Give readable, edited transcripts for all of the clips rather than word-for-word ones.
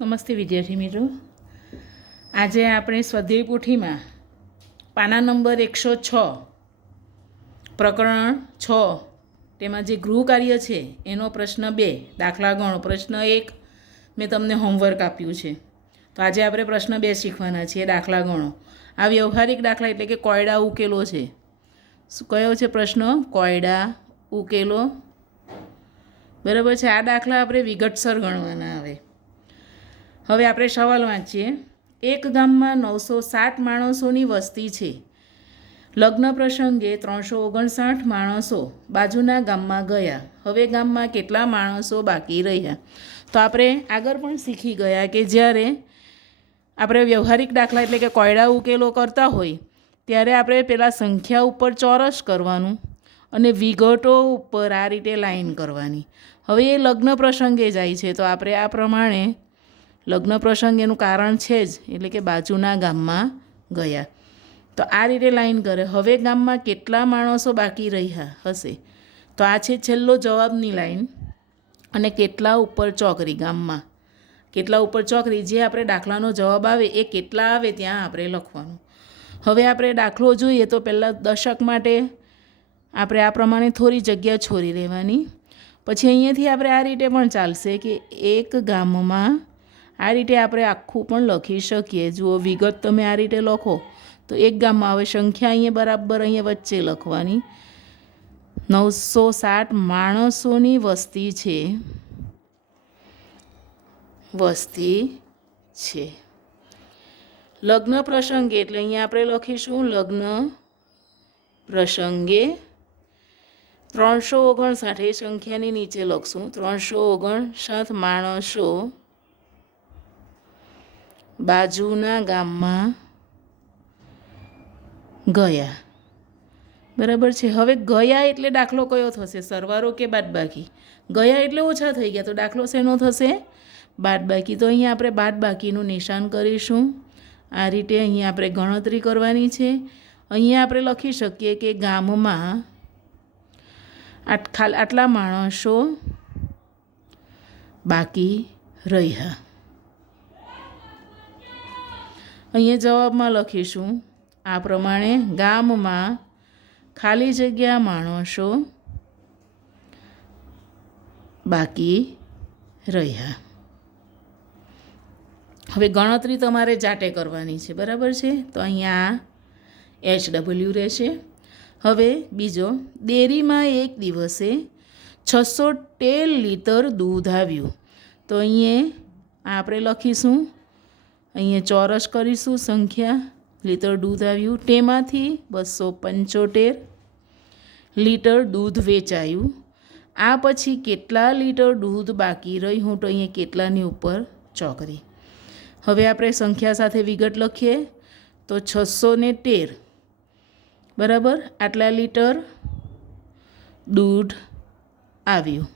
નમસ્તે વિદ્યાર્થી મિત્રો, આજે આપણે સ્વાધ્યાય પોથીમાં પાના નંબર 106 પ્રકરણ 6 તેમાં જે ગૃહ કાર્ય છે એનો પ્રશ્ન 2 દાખલા ગણો. પ્રશ્ન 1 મેં તમને હોમવર્ક આપ્યું છે, તો આજે આપણે પ્રશ્ન 2 શીખવાના છીએ, દાખલા ગણો. આ વ્યવહારિક દાખલા એટલે કે કોયડા ઉકેલો છે. શું કયો છે પ્રશ્ન? કોયડા ઉકેલો. બરાબર છે. આ દાખલા આપણે વિગતસર ગણવાના આવે. હવે આપણે સવાલ વાંચીએ. એક ગામમાં 960 માણસોની વસ્તી છે. લગ્ન પ્રસંગે 359 માણસો બાજુના ગામમાં ગયા. હવે ગામમાં કેટલા માણસો બાકી રહ્યા? તો આપણે આગળ પણ શીખી ગયા કે જ્યારે આપણે વ્યવહારિક દાખલા એટલે કે કોયડા ઉકેલો કરતા હોય ત્યારે આપણે પેલા સંખ્યા ઉપર ચોરસ કરવાનું અને વિગતો ઉપર આ રીતે લાઈન કરવાની. હવે એ લગ્ન પ્રસંગે જાય છે તો આપણે આ પ્રમાણે લગ્ન પ્રસંગ એનું કારણ છે જ, એટલે કે બાજુના ગામમાં ગયા. તો આ રીતે લાઈન કરે. હવે ગામમાં કેટલા માણસો બાકી રહ્યા હશે? તો આ છે છેલ્લો જવાબની લાઈન અને કેટલા ઉપર ચોકરી. ગામમાં કેટલા ઉપર ચોકરી, જે આપણે દાખલાનો જવાબ આવે એ કેટલા આવે ત્યાં આપણે લખવાનું. હવે આપણે દાખલો જોઈએ તો પહેલાં દશક માટે આપણે આ પ્રમાણે થોડી જગ્યા છોડી રહેવાની. પછી અહીંયાથી આપણે આ રીતે પણ ચાલશે કે એક ગામમાં આ રીતે આપણે આખું પણ લખી શકીએ. જુઓ વિગત તમે આ રીતે લખો તો એક ગામમાં હવે સંખ્યા અહીંયા બરાબર અહીંયા વચ્ચે લખવાની. 960 માણસોની વસ્તી છે. લગ્ન પ્રસંગે એટલે અહીંયા આપણે લખીશું લગ્ન પ્રસંગે 359 એ સંખ્યાની નીચે લખશું. 359 માણસો બાજુના ગામમાં ગયા. બરાબર છે. હવે ગયા એટલે દાખલો કયો થશે? સરવાળો કે બાદબાકી? ગયા એટલે ઓછા થઈ ગયા, તો દાખલો શેનો થશે? બાદબાકી. તો અહીંયા આપણે બાદબાકીનું નિશાન કરીશું. આ રીતે અહીંયા આપણે ગણતરી કરવાની છે. અહીંયા આપણે લખી શકીએ કે ગામમાં આટલા માણસો બાકી રહ્યા. અહીંયા જવાબમાં લખીશું આ પ્રમાણે, ગામમાં ખાલી જગ્યા માણસો બાકી રહ્યા. હવે ગણતરી તમારે જાતે કરવાની છે. બરાબર છે. તો અહીંયા HW રહેશે. હવે બીજો, ડેરીમાં એક દિવસે 613 લીટર દૂધ આવ્યું. તો અહીંયા આપણે લખીશું, અહીંયા ચોરસ કરીશું સંખ્યા, લીટર દૂધ આવ્યું. તેમાંથી 275 લીટર દૂધ વેચાયું. આ પછી કેટલા લીટર દૂધ બાકી રહ્યું? તો અહીંયા કેટલાની ઉપર ચોકરી. હવે આપણે સંખ્યા સાથે વિગત લખીએ તો 613 બરાબર આટલા લીટર દૂધ આવ્યું.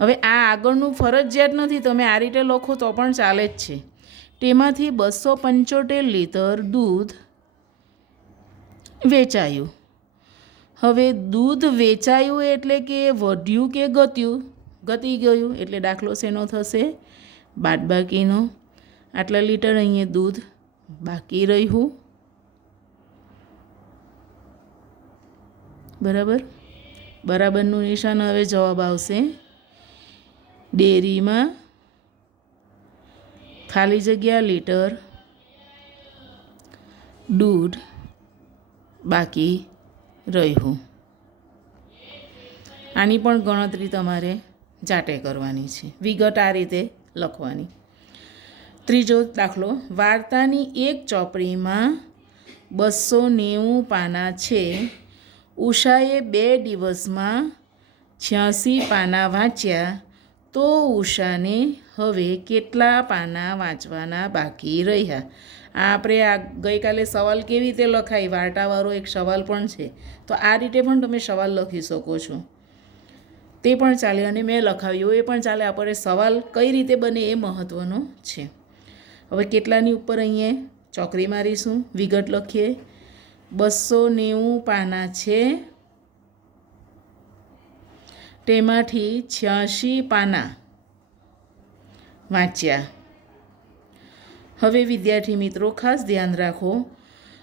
હવે આ આગળનું ફરજિયાત નથી, તમે આ રીતે લખો તો પણ ચાલે જ છે. તેમાંથી 275 લીટર દૂધ વેચાયું. હવે દૂધ વેચાયું એટલે કે વધ્યું કે ઘટી ગયું, એટલે દાખલો શેનો થશે? બાદબાકીનો. આટલા લીટર અહીંયા દૂધ બાકી રહ્યું. બરાબરનું નિશાન. હવે જવાબ આવશે ડેરીમાં ખાલી જગ્યા લીટર દૂધ બાકી રહ્યું. આની પણ ગણતરી તમારે જાતે કરવાની છે. વિગત આ રીતે લખવાની. ત્રીજો દાખલો, વાર્તાની એક ચોપડીમાં 290 પાના છે. ઉષાએ 2 દિવસમાં 86 પાના વાંચ્યા. તો ઉષાને હવે કેટલા પાના વાંચવાના બાકી રહ્યા? આપણે આ ગઈકાલે સવાલ કેવી રીતે લખાય, વાર્તાવાળો એક સવાલ પણ છે, તો આ રીતે પણ તમે સવાલ લખી શકો છો. તે પણ ચાલે અને મેં લખાવ્યું એ પણ ચાલે. આપણે સવાલ કઈ રીતે બને એ મહત્ત્વનો છે. હવે કેટલાની ઉપર અહીંયા ચોકરી મારીશું, વિગત લખીએ. 290 પાના છે, તેમાંથી 86 પાના વાંચ્યા. હવે વિદ્યાર્થી મિત્રો ખાસ ધ્યાન રાખો,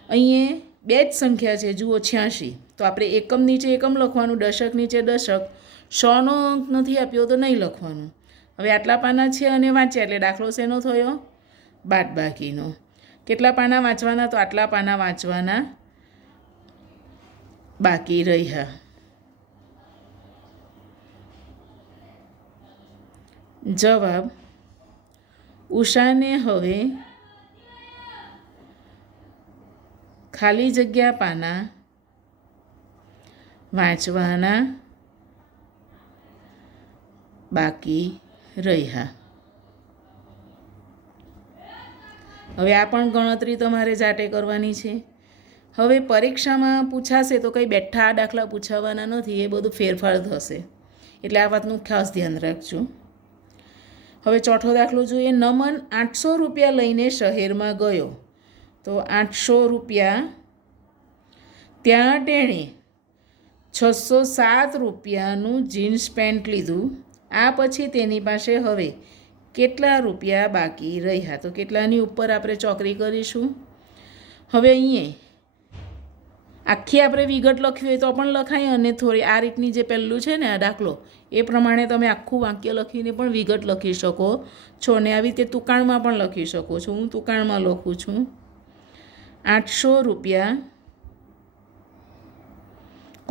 અહીંયા બે જ સંખ્યા છે, જુઓ 86. તો આપણે એકમ નીચે એકમ લખવાનું, દશક નીચે દશક. 100નો અંક નથી આપ્યો તો નહીં લખવાનું. હવે આટલા પાના છે અને વાંચ્યા એટલે દાખલો શેનો થયો? બાદબાકીનો. કેટલા પાના વાંચવાના? તો આટલા પાના વાંચવાના બાકી રહ્યા. જવાબ: ઉષાને હવે ખાલી જગ્યા પાના વાંચવાના બાકી રહ્યા. હવે આ પણ ગણતરી તમારે જાતે કરવાની છે. હવે પરીક્ષામાં પૂછાશે તો કંઈ બેઠા આ દાખલા પૂછાવાના નથી, એ બધું ફેરફાર થશે, એટલે આ વાતનું ખાસ ધ્યાન રાખજો. હવે ચોથો દાખલો જોઈએ. નમન 800 રૂપિયા લઈને શહેરમાં ગયો. તો 800 રૂપિયા, ત્યાં તેણે 607 રૂપિયાનું જીન્સ પેન્ટ લીધું. આ પછી તેની પાસે હવે કેટલા રૂપિયા બાકી રહ્યા? તો કેટલાની ઉપર આપણે ચોકરી કરીશું. હવે અહીંયા આખી આપણે વિગત લખવી હોય તો પણ લખાય, અને થોડી આ રીતની જે પહેલું છે ને આ દાખલો, એ પ્રમાણે તમે આખું વાક્ય લખીને પણ વિગત લખી શકો છો, અને આવી રીતે તુકાણમાં પણ લખી શકો છો. હું તુકાણમાં લખું છું. 800 રૂપિયા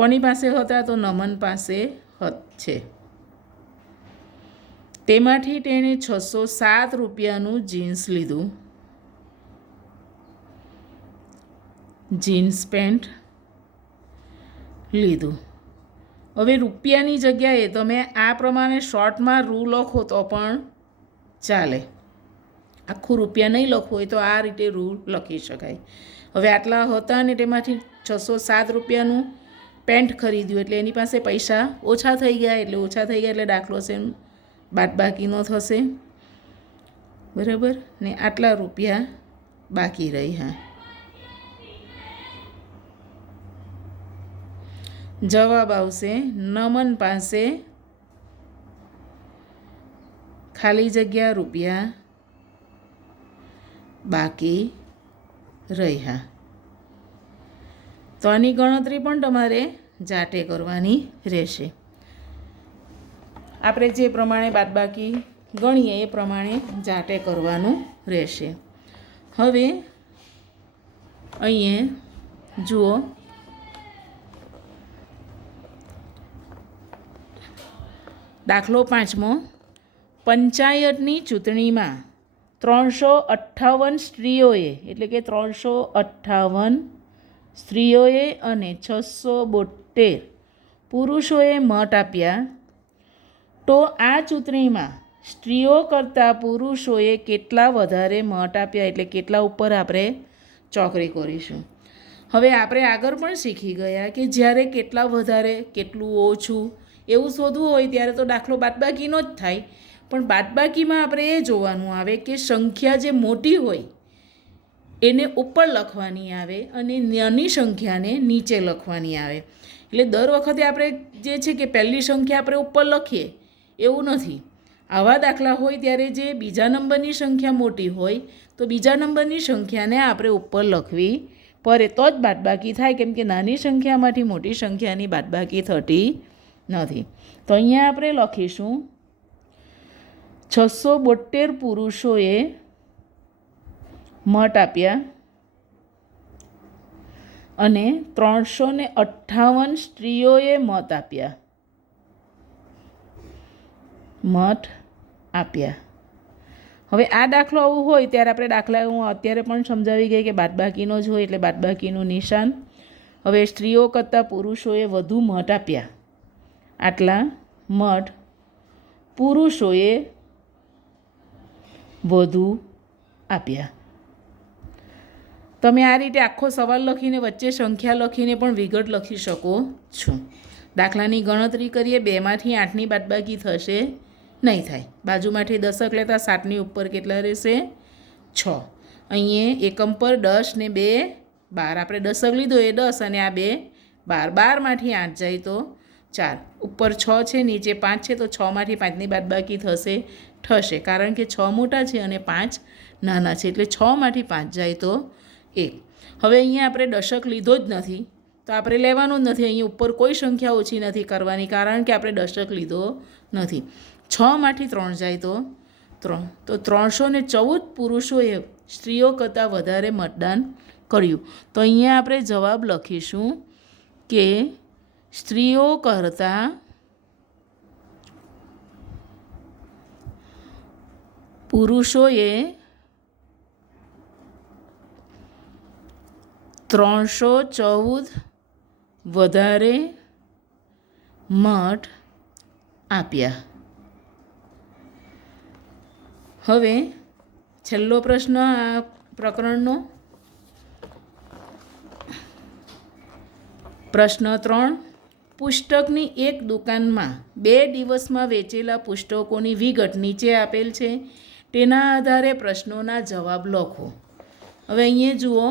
કોની પાસે હતા? તો નમન પાસે છે. તેમાંથી તેણે 607 રૂપિયાનું જીન્સ લીધું, જીન્સ પેન્ટ લીધું. હવે રૂપિયાની જગ્યાએ તમે આ પ્રમાણે શોર્ટમાં રૂ લખો તો પણ ચાલે. આખું રૂપિયા નહીં લખવું હોય તો આ રીતે રૂ લખી શકાય. હવે આટલા હતા ને તેમાંથી 607 રૂપિયાનું પેન્ટ ખરીદ્યું, એટલે એની પાસે પૈસા ઓછા થઈ ગયા, એટલે દાખલો છે બાદબાકીનો થશે. બરાબર ને? આટલા રૂપિયા બાકી રહ્યા. જવાબ આવશે નમન પાસે ખાલી જગ્યા રૂપિયા બાકી રહ્યા. તો આની ગણતરી પણ તમારે જાતે કરવાની રહેશે. આપણે જે પ્રમાણે બાદબાકી ગણીએ એ પ્રમાણે જાતે કરવાનું રહેશે. હવે અહીંયા જુઓ, દાખલો 5મો. પંચાયતની ચૂંટણીમાં 358 સ્ત્રીઓએ, એટલે કે 358 સ્ત્રીઓએ અને 672 પુરુષોએ મત આપ્યા. તો આ ચૂંટણીમાં સ્ત્રીઓ કરતાં પુરુષોએ કેટલા વધારે મત આપ્યા, એટલે કેટલા ઉપર આપણે ચોકરી કરીશું. હવે આપણે આગળ પણ શીખી ગયા કે જ્યારે કેટલા વધારે કેટલું ઓછું એવું શોધવું હોય ત્યારે તો દાખલો બાદબાકીનો જ થાય, પણ બાદબાકીમાં આપણે એ જોવાનું આવે કે સંખ્યા જે મોટી હોય એને ઉપર લખવાની આવે અને નાની સંખ્યાને નીચે લખવાની આવે. એટલે દર વખતે આપણે જે છે કે પહેલી સંખ્યા આપણે ઉપર લખીએ એવું નથી. આવા દાખલા હોય ત્યારે જે બીજા નંબરની સંખ્યા મોટી હોય તો બીજા નંબરની સંખ્યાને આપણે ઉપર લખવી પડે, તો જ બાદબાકી થાય, કેમ કે નાની સંખ્યામાંથી મોટી સંખ્યાની બાદબાકી થતી નથી. તો અહીંયા આપણે લખીશું 672 પુરુષોએ મત આપ્યા અને 358 સ્ત્રીઓએ મત આપ્યા. હવે આ દાખલો આવું હોય ત્યારે આપણે દાખલા, હું અત્યારે પણ સમજાવી ગઈ કે બાદબાકીનો જ હોય એટલે બાદબાકીનું નિશાન. હવે સ્ત્રીઓ કરતાં પુરુષોએ વધુ મત આપ્યા, આટલા મત પુરુષોએ વધુ આપ્યા. તમે આ રીતે આખો સવાલ લખીને વચ્ચે સંખ્યા લખીને પણ વિગત લખી શકો છો. દાખલાની ગણતરી કરીએ. 2માંથી 8ની બાદબાકી થશે નહીં થાય. બાજુમાંથી દશક લેતા 7ની ઉપર કેટલા રહેશે? 6. અહીંયા એકમ પર 10 ને 2 12. આપણે દશક લીધો એ 10 અને આ 2 12. 12માંથી 8 જાય તો 4 ઉપર 6 છે, નીચે 5 છે, તો 6માંથી 5ની બાદબાકી થશે કારણ કે 6 મોટા છે અને 5 નાના છે, એટલે 6માંથી 5 જાય તો 1. હવે અહીંયા આપણે દશક લીધો જ નથી, તો આપણે લેવાનું જ નથી. અહીંયા ઉપર કોઈ સંખ્યા ઓછી નથી કરવાની કારણ કે આપણે દશક લીધો નથી. 6માંથી 3 જાય તો 3. તો 314 પુરુષોએ સ્ત્રીઓ કરતાં વધારે મતદાન કર્યું. તો અહીંયા આપણે જવાબ લખીશું કે સ્ત્રીઓ કરતાં પુરુષોએ 314 વધારે મત આપ્યા. હવે છેલ્લો પ્રશ્ન આ પ્રકરણનો. પ્રશ્ન 3. પુસ્તકની એક દુકાનમાં 2 દિવસમાં વેચેલા પુસ્તકોની વિગત નીચે આપેલ છે. તેના આધારે પ્રશ્નોના જવાબ લખો. હવે અહીંયા જુઓ,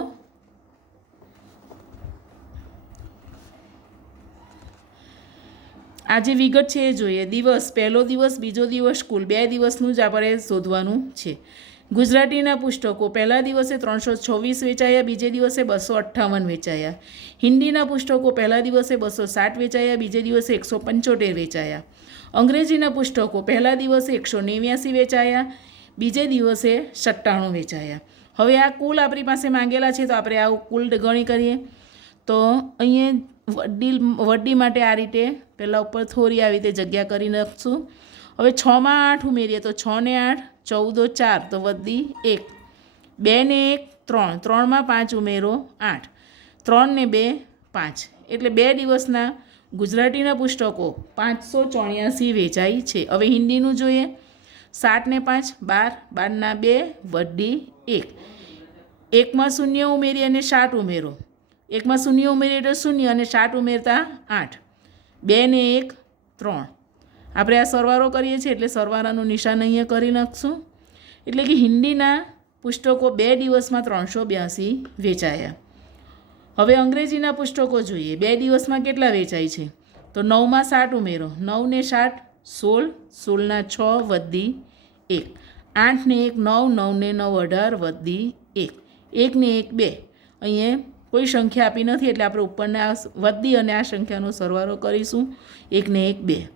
આ જે વિગત છે એ જોઈએ. દિવસ, પહેલો દિવસ, બીજો દિવસ, કુલ 2 દિવસનું જ આપણે શોધવાનું છે. ગુજરાતીના પુસ્તકો પહેલા દિવસે 326 વેચાયા, બીજે દિવસે 258 વેચાયા. હિન્દીના પુસ્તકો પહેલા દિવસે 260 વેચાયા, બીજે દિવસે 175 વેચાયા. અંગ્રેજીના પુસ્તકો પહેલા દિવસે 189 વેચાયા, બીજે દિવસે 97 વેચાયા. હવે આ કુલ આપણી પાસે માંગેલા છે, તો આપણે આ કુલ ગણી કરીએ. તો અહીંયા વડી માટે આ રીતે પહેલાં ઉપર થોડી આવી રીતે જગ્યા કરી નાખશું. હવે 6માં 8 ઉમેરીએ તો 6 ને 8, 14 4, તો વધી 1, 2 ને 1 3, 3માં 5 ઉમેરો 8, 3 ને 2 5, એટલે 2 દિવસના ગુજરાતીના પુસ્તકો 584 વેચાઈ છે. હવે હિન્દીનું જોઈએ. 7 ને 5 12, 12 ના 2 વધી 1, 1માં 0 ઉમેરી અને 7 ઉમેરો. 1માં 0 ઉમેરીએ તો 0 અને 7 ઉમેરતા 8, 2 ને 1 3. આપણે આ સરવાળો કરીએ છીએ એટલે સરવાળાનું નિશાન અહીંયા કરી નાખશું. એટલે કે હિન્દીના પુસ્તકો 2 દિવસમાં 382 વેચાયા. હવે અંગ્રેજીના પુસ્તકો જોઈએ. 2 દિવસમાં કેટલા વેચાય છે? તો 9માં 7 ઉમેરો. 9 ને 7 16, 16ના 6 વધી 1, 8 ને 1 9, 9 ને 9 18 વધી 1, 1 ને 1 2. અહીંયા કોઈ સંખ્યા આપી નથી એટલે આપણે ઉપરના વધી અને આ સંખ્યાનો સરવાળો કરીશું. 1 ને 1 2.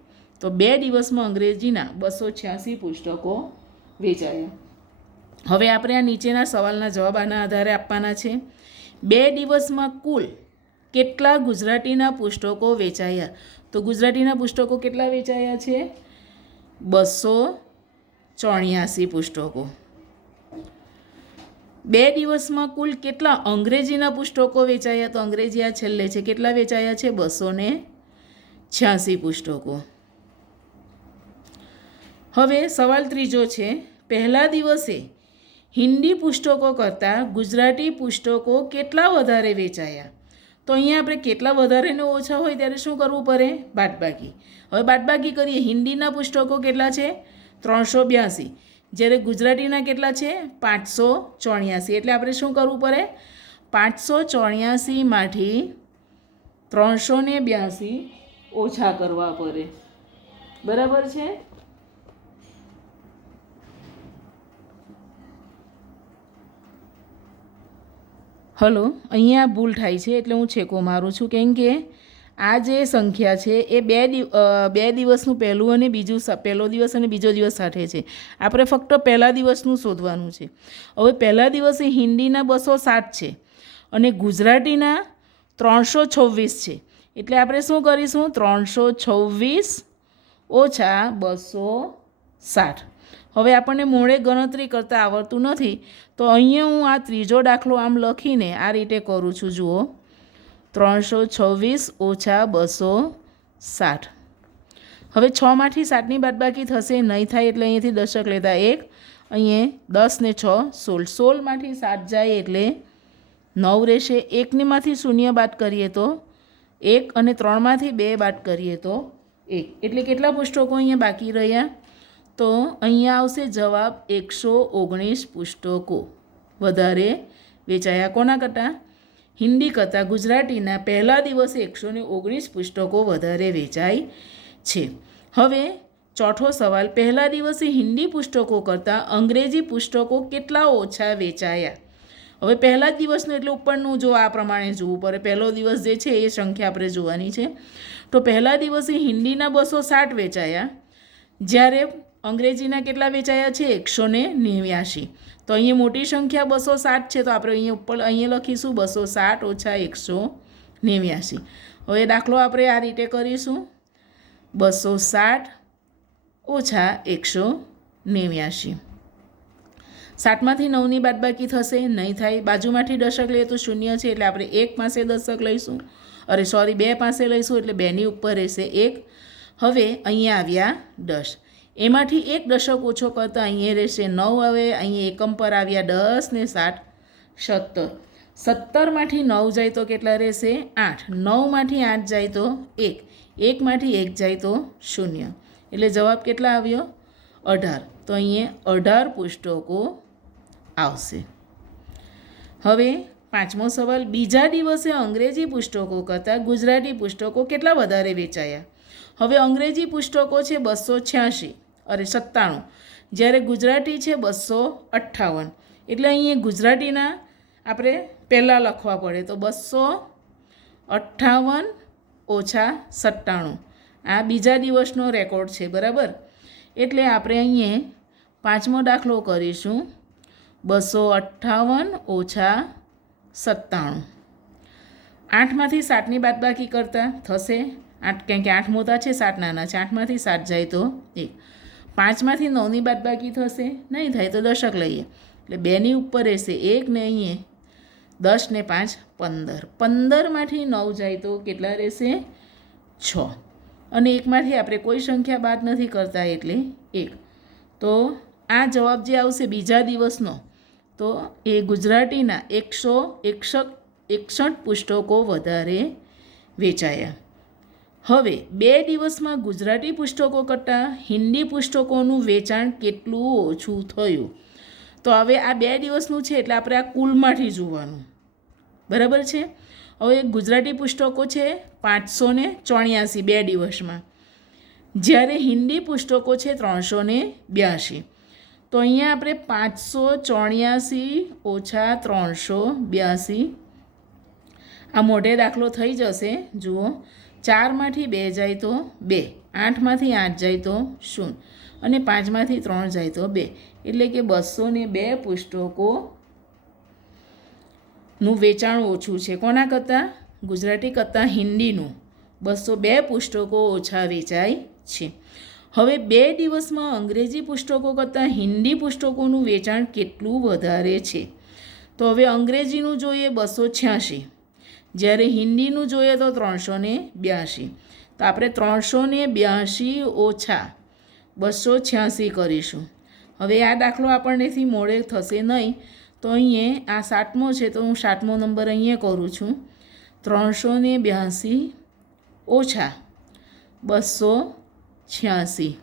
તો 2 દિવસમાં અંગ્રેજીના 286 પુસ્તકો વેચાયા. હવે આપણે આ નીચેના સવાલના જવાબ આના આધારે આપવાના છે. 2 દિવસમાં કુલ કેટલા ગુજરાતીના પુસ્તકો વેચાયા? તો ગુજરાતીના પુસ્તકો કેટલા વેચાયા છે? 284 પુસ્તકો. 2 દિવસમાં કુલ કેટલા અંગ્રેજીના પુસ્તકો વેચાયા? તો અંગ્રેજી આ છેલ્લે છે. કેટલા વેચાયા છે? 286 પુસ્તકો. હવે સવાલ ત્રીજો છે. પહેલા દિવસે હિન્દી પુસ્તકો કરતાં ગુજરાતી પુસ્તકો કેટલા વધારે વેચાયા? તો અહીંયા આપણે કેટલા વધારે ને ઓછા હોય ત્યારે શું કરવું પડે? બાદબાકી. હવે બાદબાકી કરીએ. હિન્દીના પુસ્તકો કેટલા છે? 382, જ્યારે ગુજરાતીના કેટલા છે? 584. એટલે આપણે શું કરવું પડે? 584માંથી 382 ઓછા કરવા પડે. બરાબર છે? હલો, અહીંયા ભૂલ થાય છે એટલે હું છેકો મારું છું, કેમ કે આ જે સંખ્યા છે એ 2 દિવસનું પહેલું અને બીજું, પહેલો દિવસ અને બીજો દિવસ સાથે છે. આપણે ફક્ત પહેલા દિવસનું શોધવાનું છે. હવે પહેલા દિવસે હિન્દીના 260 છે અને ગુજરાતીના 326 છે. એટલે આપણે શું કરીશું? 326 ઓછા 260. હવે આપણને મોડે ગણતરી કરતાં આવડતું નથી, તો અહીંયા હું આ ત્રીજો દાખલો આમ લખીને આ રીતે કરું છું. જુઓ, 326 ઓછા 260. હવે 6માંથી 7ની બાદબાકી થશે નહીં, થાય એટલે અહીંયાથી દશક લેતા 1, અહીંયા 10 ને 6 16, 16માંથી 7 જાય એટલે 9 રહેશે. 1માંથી 0 બાદ કરીએ તો 1 અને 3માંથી 2 બાદ કરીએ તો 1. એટલે કેટલા પુસ્તકો અહીંયા બાકી રહ્યા? તો અહીંયા આવશે જવાબ 119 પુસ્તકો વધારે વેચાયા. કોના કરતાં? હિન્દી કરતાં ગુજરાતીના પહેલા દિવસે 119 પુસ્તકો વધારે વેચાય છે. હવે ચોથો સવાલ, પહેલા દિવસે હિન્દી પુસ્તકો કરતાં અંગ્રેજી પુસ્તકો કેટલા ઓછા વેચાયા? હવે પહેલા જ દિવસનું એટલે ઉપરનું જો આ પ્રમાણે જોવું પડે. પહેલો દિવસ જે છે એ સંખ્યા આપણે જોવાની છે. તો પહેલા દિવસે હિન્દીના 260 વેચાયા, જ્યારે અંગ્રેજીના કેટલા વેચાયા છે? 189. તો અહીંયા મોટી સંખ્યા 260 છે, તો આપણે અહીંયા ઉપર અહીંયા લખીશું 260 ઓછા 189. હવે દાખલો આપણે આ રીતે કરીશું, 260 ઓછા 189. 60માંથી 9ની બાદબાકી થશે? નહીં થાય. બાજુમાંથી દશક લઈએ તો 0 છે, એટલે આપણે 1 પાસે દશક લઈશું, 2 પાસે લઈશું, એટલે 2ની ઉપર રહેશે 1. હવે અહીંયા આવ્યા 10, એમાંથી 1 દશક ઓછો કરતાં અહીંયા રહેશે 9. હવે અહીંયા એકમ પર આવ્યા 10 ને 7 17. 17માંથી 9 જાય તો કેટલા રહેશે? 8. 9માંથી 8 જાય તો 1. 1માંથી 1 જાય તો 0. એટલે જવાબ કેટલા આવ્યો? 18. તો અહીંયા 18 પુસ્તકો આવશે. હવે પાંચમો સવાલ, બીજા દિવસે અંગ્રેજી પુસ્તકો કરતાં ગુજરાતી પુસ્તકો કેટલા વધારે વેચાયા? હવે અંગ્રેજી પુસ્તકો છે 297, જ્યારે ગુજરાતી છે 258. એટલે અહીંયા ગુજરાતીના આપણે પહેલાં લખવા પડે, તો 258 ઓછા 97. આ બીજા દિવસનો રેકોર્ડ છે, બરાબર. એટલે આપણે અહીંયા પાંચમો દાખલો કરીશું, 258 ઓછા 97. 8માંથી 7ની બાદબાકી કરતાં થશે 8, કેમ કે 8 મોટા છે, 7 નાના છે. 8માંથી 7 જાય તો 1. 5માંથી 9ની બાદબાકી થશે? નહીં થાય. તો દશક લઈએ, એટલે 2ની ઉપર રહેશે 1, ને અહીંયા 10 ને 5 15. 15માંથી 9 જાય તો કેટલા રહેશે? 6. અને 1માંથી આપણે કોઈ સંખ્યા બાદ નથી કરતા, એટલે 1. તો આ જવાબ જે આવશે બીજા દિવસનો, તો એ ગુજરાતીના 161 પુસ્તકો વધારે વેચાયા. હવે 2 દિવસમાં ગુજરાતી પુસ્તકો કરતાં હિન્દી પુસ્તકોનું વેચાણ કેટલું ઓછું થયું? તો હવે આ 2 દિવસનું છે, એટલે આપણે આ કુલમાંથી જોવાનું, બરાબર છે. હવે ગુજરાતી પુસ્તકો છે 584 2 દિવસમાં, જ્યારે હિન્દી પુસ્તકો છે 382. તો અહીંયા આપણે 584 ઓછા 382, આ મોઢે દાખલો થઈ જશે. જુઓ, 4માંથી 2 જાય તો 2, 8માંથી 8 જાય તો 0, અને 5માંથી 3 જાય તો 2. એટલે કે 202 પુસ્તકોનું વેચાણ ઓછું છે. કોના કરતાં? ગુજરાતી કરતાં હિન્દીનું 202 પુસ્તકો ઓછા વેચાય છે. હવે 2 દિવસમાં અંગ્રેજી પુસ્તકો કરતાં હિન્દી પુસ્તકોનું વેચાણ કેટલું વધારે છે? તો હવે અંગ્રેજીનું જોઈએ 286, જ્યારે હિન્દીનું જોઈએ તો 382. તો આપણે 382 ઓછા 286 કરીશું. હવે આ દાખલો આપણનેથી મોડે થશે નહીં, તો અહીંયા આ 7મો છે, તો હું 7મો નંબર અહીંયા કરું છું. 382 ઓછા 286.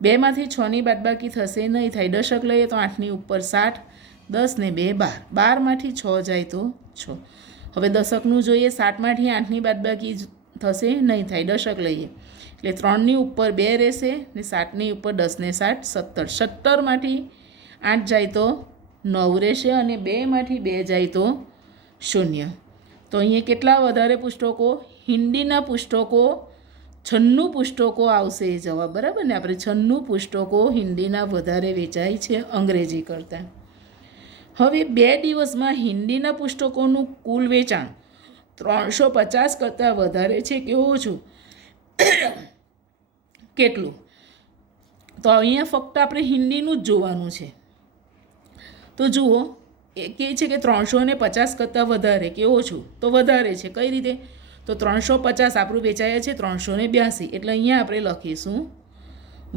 2માંથી 6ની બાદબાકી થશે? નહીં થાય. દશક લઈએ તો 8ની ઉપર 7, 10 ને 2 12. 12માંથી 6 જાય તો 6. હવે દશકનું જોઈએ, 7માંથી 8ની બાદબાકી થશે? નહીં થાય. દશક લઈએ, એટલે 3ની ઉપર 2 રહેશે, ને 7ની ઉપર 10 ને 7 17. 17માંથી 8 જાય તો 9 રહેશે, અને 2માંથી 2 જાય તો 0. તો અહીંયા કેટલા વધારે પુસ્તકો? હિન્દીના પુસ્તકો 96 પુસ્તકો આવશે એ જવાબ, બરાબર ને. આપણે 96 પુસ્તકો હિન્દીના વધારે વેચાય છે અંગ્રેજી કરતાં. હવે 2 દિવસમાં હિન્દીના પુસ્તકોનું કુલ વેચાણ 350 કરતાં વધારે છે કે ઓછું? કેટલું? તો અહીંયા ફક્ત આપણે હિન્દીનું જ જોવાનું છે. તો જુઓ, એ કહે છે કે 350 કરતાં વધારે કે ઓછું? તો વધારે છે. કઈ રીતે? તો 350 આપણું વેચાયા છે 382, એટલે અહીંયા આપણે લખીશું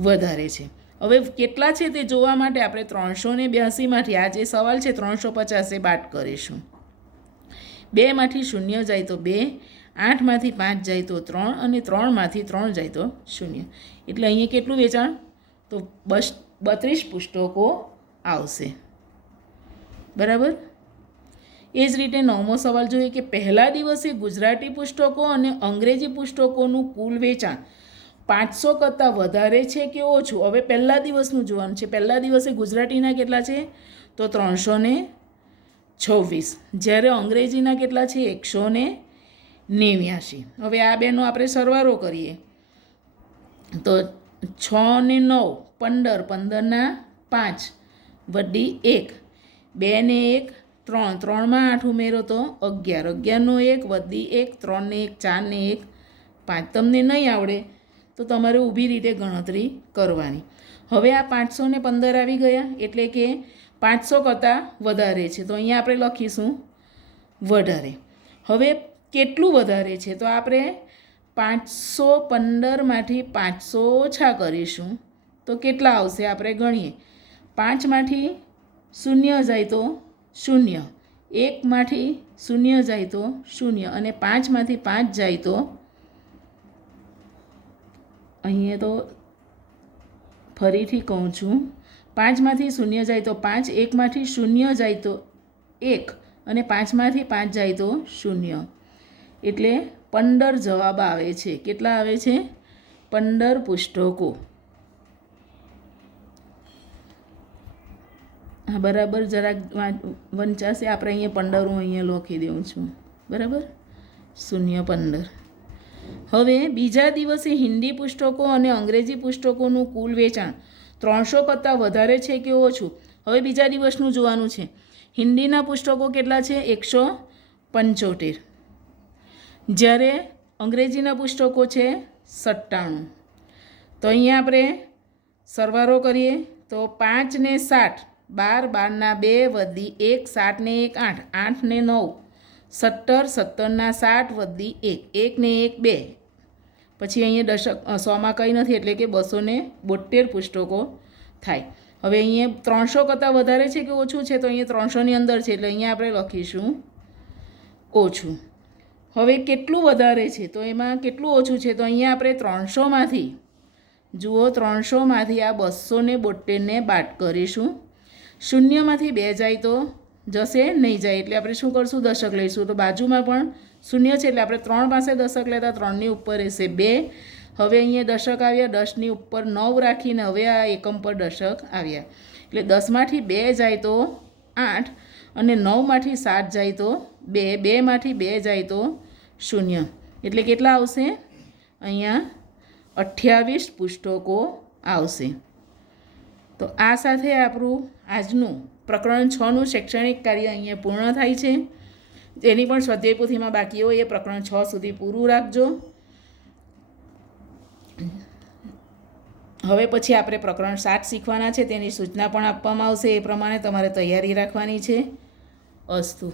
વધારે છે. હવે કેટલા છે તે જોવા માટે આપણે 382માંથી આ જે સવાલ છે 350 એ બાદ કરીશું. 2માંથી 0 જાય તો 2, 8માંથી 5 જાય તો 3, અને 3માંથી 3 જાય તો 0. એટલે અહીંયા કેટલું વેચાણ? તો 32 પુસ્તકો આવશે, બરાબર. એ જ રીતે 9મો સવાલ જોઈએ કે પહેલા દિવસે ગુજરાતી પુસ્તકો અને અંગ્રેજી પુસ્તકોનું કુલ વેચાણ 500 કરતાં વધારે છે કે ઓછું. હવે પહેલા દિવસનું જોવાનું છે. પહેલા દિવસે ગુજરાતીના કેટલા છે? તો 326. જ્યારે અંગ્રેજીના કેટલા છે? 189. હવે આ બેનો આપણે સરવાળો કરીએ તો 6 ને 9 15, 15 5 વડી 1, 2 ને 1 3, 3માં 8 ઉમેરો તો 11, 11 નો 1 વધી 1, 3 ને 1 4 ને 1 5. તમને નહીં આવડે તો તમારે ઊભી રીતે ગણતરી કરવાની. હવે આ 515 આવી ગયા એટલે કે 500 કરતાં વધારે છે તો અહીંયા આપણે લખીશું વધારે. હવે કેટલું વધારે છે તો આપણે 515માંથી 500 ઓછા કરીશું તો કેટલા આવશે આપણે ગણીએ. 5માંથી 0 જાય તો 0, 1માંથી 0 જાય તો 0 અને 5માંથી 5 જાય તો અહીંયા તો ફરીથી કહું છું 5માંથી 0 જાય તો 5, 1માંથી 0 જાય તો 1 અને 5માંથી 5 જાય તો 0 એટલે 15 જવાબ આવે છે. કેટલા આવે છે? 15 પુસ્તકો. હા બરાબર જરાક વંચાશે. આપણે અહીંયા 15 હું અહીંયા લખી દઉં છું. બરાબર 015. હવે બીજા દિવસે હિન્દી પુસ્તકો અને અંગ્રેજી પુસ્તકોનું કુલ વેચાણ 300 કરતાં વધારે છે કે ઓછું. હવે બીજા દિવસનું જોવાનું છે. હિન્દીના પુસ્તકો કેટલા છે? 175. જ્યારે અંગ્રેજીના પુસ્તકો છે 97. તો અહીંયા આપણે સરવાળો કરીએ તો 5 ને 7 12, 12 ના 2 વધી 1, 7 ને 1 8, 8 ને 9 17, 17 ના 7 વધી 1, 1 ને 1 2. પછી અહીંયા દશક 100માં કંઈ નથી એટલે કે 272 પુસ્તકો થાય. હવે અહીંયા 300 કરતાં વધારે છે કે ઓછું છે તો અહીંયા 300ની અંદર છે એટલે અહીંયા આપણે લખીશું ઓછું. હવે કેટલું વધારે છે તો એમાં કેટલું ઓછું છે તો અહીંયા આપણે 300માંથી જુઓ 300માંથી આ 272ને બાદ કરીશું. 0માંથી 2 જાય તો જશે નહીં જાય એટલે આપણે શું કરશું? દશક લઈશું. તો બાજુમાં પણ 0 છે એટલે આપણે 3 પાસે દશક લેતા 3ની ઉપર રહેશે 2. હવે અહીંયા દશક આવ્યા, 10ની ઉપર 9 રાખીને હવે આ એકમ પર દશક આવ્યા એટલે 10માંથી 2 જાય તો 8 અને 9માંથી 7 જાય તો 2, 2માંથી 2 જાય તો 0 એટલે કેટલા આવશે? અહીંયા 28 પુસ્તકો આવશે. તો આ સાથે આપણું આજનું પ્રકરણ 6નું શૈક્ષણિક કાર્ય અહીંયા પૂર્ણ થાય છે. જેની પણ સ્વાધ્યાય પોથીમાં બાકી હોય એ પ્રકરણ 6 સુધી પૂરું રાખજો. હવે પછી આપણે પ્રકરણ 7 શીખવાના છે. તેની સૂચના પણ આપવામાં આવશે. એ પ્રમાણે તમારે તૈયારી રાખવાની છે. અસ્તુ.